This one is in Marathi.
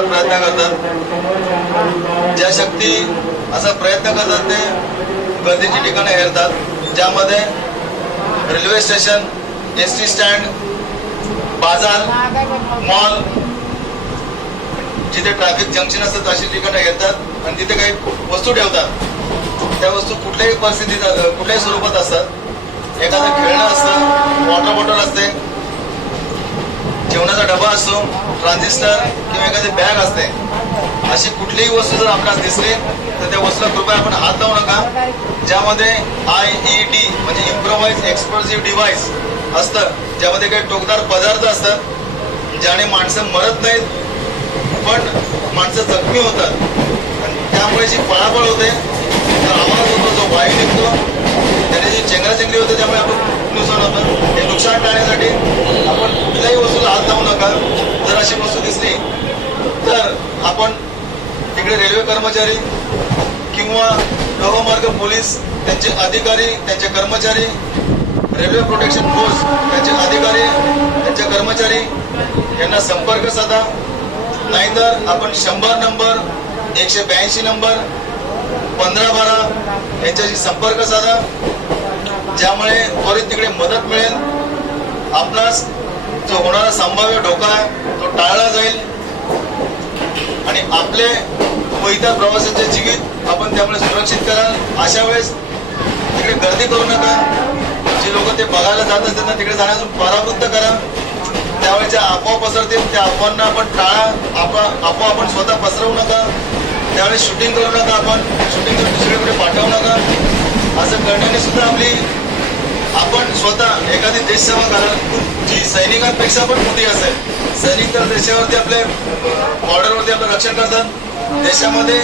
करण्याचा प्रयत्न करतात। ज्या शक्ती असा प्रयत्न करतात ते गर्दीची ठिकाणे हेरतात, ज्यामध्ये रेल्वे स्टेशन, एसटी स्टँड, बाजार, मॉल, जिथे ट्रॅफिक जंक्शन असतात अशी ठिकाणं घेतात आणि तिथे काही वस्तू ठेवतात। त्या वस्तू कुठल्याही परिस्थितीत कुठल्याही स्वरूपात असतात। एखादं खेळणं असतं, वॉटर बॉटल असते, जेवणाचा डबा असतो, ट्रान्झिस्टर किंवा एखादी बॅग असते। अशी कुठलीही वस्तू जर आपल्याला दिसली तर त्या वस्तूला कृपया आपण हात लावू नका, ज्यामध्ये IED म्हणजे इम्प्रोवाइज एक्सप्लोसिव्ह डिव्हाइस असतं, ज्यामध्ये काही टोकदार पदार्थ असतात, ज्याने माणसं मरत नाहीत पण माणसं जखमी होतात आणि त्यामुळे जी पळापळ होते, जो आवाज होतो, जो वायू निघतो, त्याने जी चेंगराचेंगरी होते, त्यामुळे आपण नुकसान होतं। हे नुकसान टाळण्यासाठी आपण कुठल्याही वस्तूला हात लावू नका। जर अशी वस्तू दिसली तर आपण तिकडे रेल्वे कर्मचारी किंवा लोहमार्ग पोलीस, त्यांचे अधिकारी, त्यांचे कर्मचारी, रेल्वे प्रोटेक्शन फोर्स, त्यांचे अधिकारी, त्यांचे कर्मचारी यांना संपर्क साधा, नाहीतर आपण 100 नंबर, 182 नंबर, 1512 यांच्याशी संपर्क साधा, ज्यामुळे त्वरित तिकडे मदत मिळेल। आपणास जो होणारा संभाव्य धोका तो टाळला जाईल आणि आपले व इतर प्रवाशांचे जीवित आपण त्यामुळे सुरक्षित कराल। अशा वेळेस तिकडे गर्दी करू नका। जे लोक ते बघायला जात असतात त्यांना तिकडे जाण्यापासून परावृत्त करा। त्यावेळेस ज्या अफवा पसरतील त्या अफवांना आपण टाळा, अफवा आपण स्वतः पसरवू नका। त्यावेळेस शूटिंग करू नका, आपण शूटिंग करून दुसरीकडे पाठवू नका। असं करण्याने सुद्धा आपण स्वतः एखादी देशसेवा कराल जी सैनिकांपेक्षा पण मोठी असेल। सैनिक तर देशावरती आपले बॉर्डरवरती आपलं रक्षण करतात, देशामध्ये